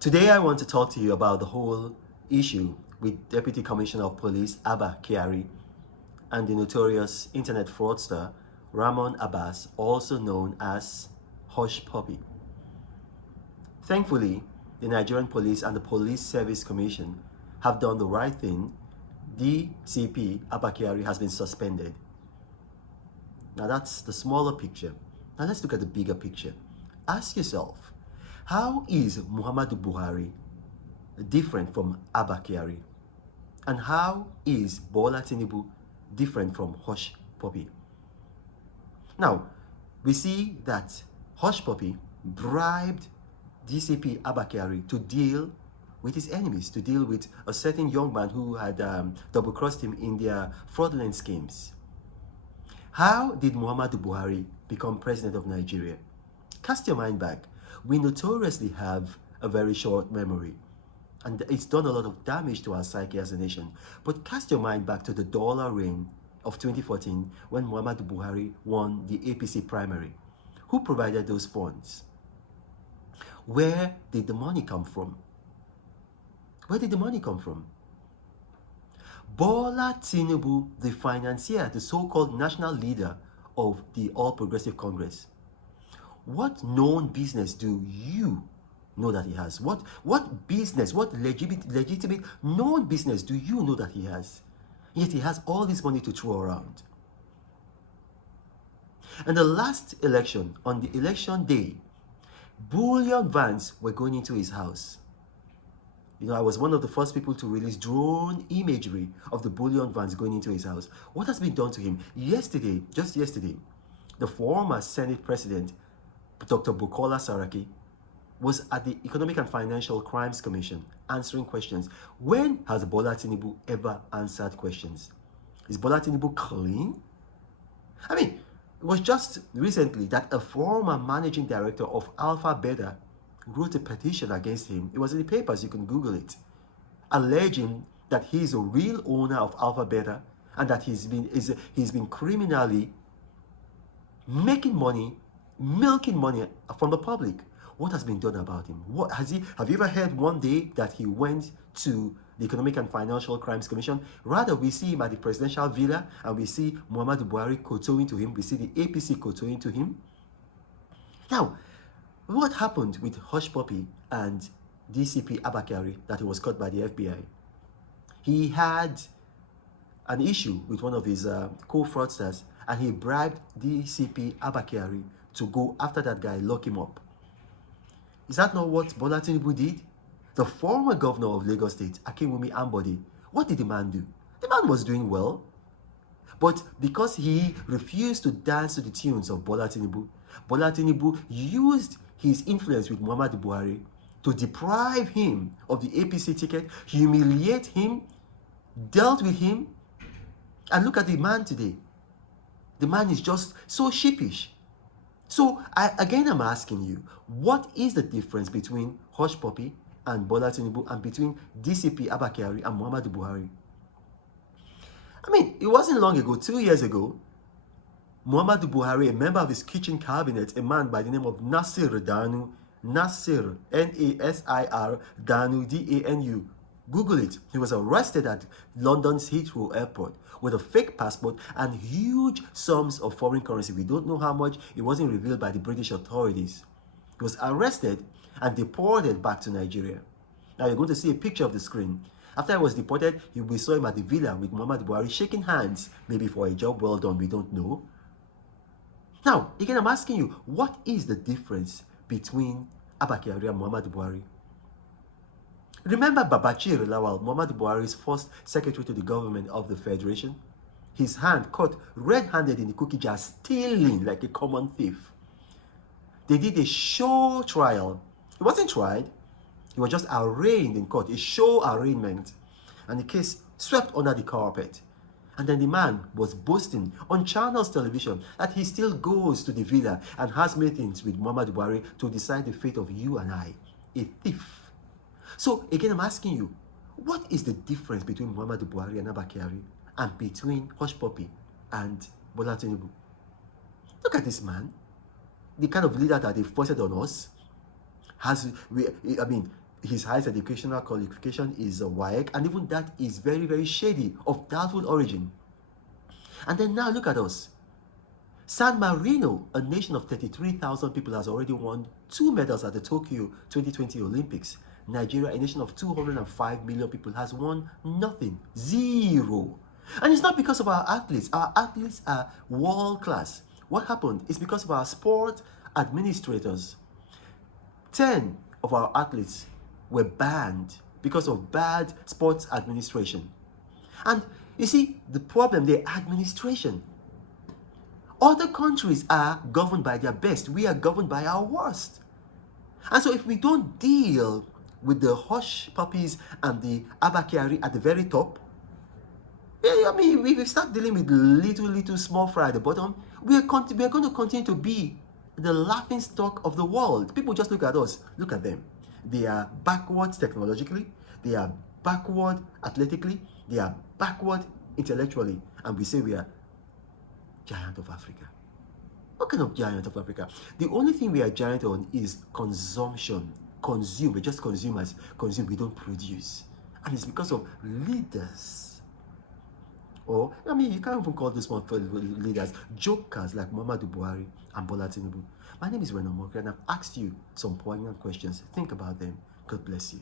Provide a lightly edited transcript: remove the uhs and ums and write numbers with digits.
Today I want to talk to you about the whole issue with Deputy Commissioner of Police Abba Kyari and the notorious internet fraudster Ramon Abbas, also known as Hushpuppi. Thankfully, the Nigerian Police and the Police Service Commission have done the right thing. DCP Abba Kyari has been suspended. Now that's the smaller picture. Now let's look at the bigger picture. Ask yourself, how is Muhammadu Buhari different from Abba Kyari? And how is Bola Tinubu different from Hushpuppi? Now, we see that Hushpuppi bribed DCP Abba Kyari to deal with his enemies, to deal with a certain young man who had double-crossed him in their fraudulent schemes. How did Muhammadu Buhari become president of Nigeria? Cast your mind back. We notoriously have a very short memory, and it's done a lot of damage to our psyche as a nation. But cast your mind back to the dollar reign of 2014 when Muhammadu Buhari won the APC primary. Who provided those funds? Where did the money come from? Where did the money come from? Bola Tinubu, the financier, the so-called national leader of the All Progressive Congress. What known business do you know that he has? What business, what legitimate known business do you know that he has? Yet he has all this money to throw around. And the last election, on the election day, bullion vans were going into his house. You know, I was one of the first people to release drone imagery of the bullion vans going into his house. What has been done to him? Yesterday, just yesterday, the former Senate President, Dr. Bukola Saraki, was at the Economic and Financial Crimes Commission answering questions. When has Bola Tinubu ever answered questions? Is Bola Tinubu clean? I mean, it was just recently that a former managing director of Alpha Beta wrote a petition against him. It was in the papers, you can Google it, alleging that he is a real owner of Alpha Beta and that he's been criminally making money, milking money from the public. What has been done about him? Have you ever heard one day that he went to the Economic and Financial Crimes Commission? Rather, we see him at the presidential villa and we see Muhammadu Buhari kowtowing to him. We see the APC kowtowing to him. Now, what happened with Hushpuppi and DCP Abba Kyari that he was caught by the FBI? He had an issue with one of his co-fraudsters and he bribed DCP Abba Kyari to go after that guy, lock him up. Is that not what Bola Tinubu did? The former governor of Lagos State, Akinwumi Ambode, what did the man do? The man was doing well. But because he refused to dance to the tunes of Bola Tinubu used his influence with Muhammadu Buhari to deprive him of the APC ticket, humiliate him, dealt with him. And look at the man today. The man is just so sheepish. So, I'm asking you, what is the difference between Hushpuppi and Bola Tinubu and between DCP Abba Kyari and Muhammadu Buhari? I mean, it wasn't long ago, 2 years ago, Muhammadu Buhari, a member of his kitchen cabinet, a man by the name of Nasir Danu, Nasir, N-A-S-I-R, Danu, D-A-N-U. Google it. He was arrested at London's Heathrow Airport with a fake passport and huge sums of foreign currency. We don't know how much. It wasn't revealed by the British authorities. He was arrested and deported back to Nigeria. Now you're going to see a picture of the screen. After he was deported, we saw him at the villa with Muhammadu Buhari shaking hands, maybe for a job well done, we don't know. Now, again, I'm asking you, what is the difference between Abba Kyari and Muhammadu Buhari? Remember Babachir Lawal, Muhammadu Buhari's first secretary to the government of the Federation? His hand caught red-handed in the cookie jar, stealing like a common thief. They did a show trial. He wasn't tried. He was just arraigned in court, a show arraignment. And the case swept under the carpet. And then the man was boasting on Channels television that he still goes to the villa and has meetings with Muhammadu Buhari to decide the fate of you and I, a thief. So again, I'm asking you, what is the difference between Muhammadu Buhari and Abba Kyari and between Hushpuppi and Bola Tinubu? Look at this man, the kind of leader that they foisted on us. his highest educational qualification is a WAEC, and even that is very, very shady, of doubtful origin. And then now look at us. San Marino, a nation of 33,000 people, has already won 2 medals at the Tokyo 2020 Olympics. Nigeria, a nation of 205 million people, has won nothing, 0. And it's not because of our athletes. Our athletes are world class. What happened is because of our sport administrators. 10 of our athletes were banned because of bad sports administration. And you see, the problem, the administration. Other countries are governed by their best. We are governed by our worst. And so if we don't deal with the Hushpuppies and the Abba Kyari at the very top, I mean, we start dealing with little small fry at the bottom, we are going to continue to be the laughing stock of the world. People just look at us. Look at them. They are backward technologically. They are backward athletically. They are backward intellectually. And we say we are giant of Africa. What kind of giant of Africa? The only thing we are giant on is consumption. Consume. We're just consumers. Consume. We don't produce. And it's because of leaders. Or, I mean, you can't even call this one for leaders. Jokers like Buhari and Bola Tinubu. My name is Renan Mokri, and I've asked you some poignant questions. Think about them. God bless you.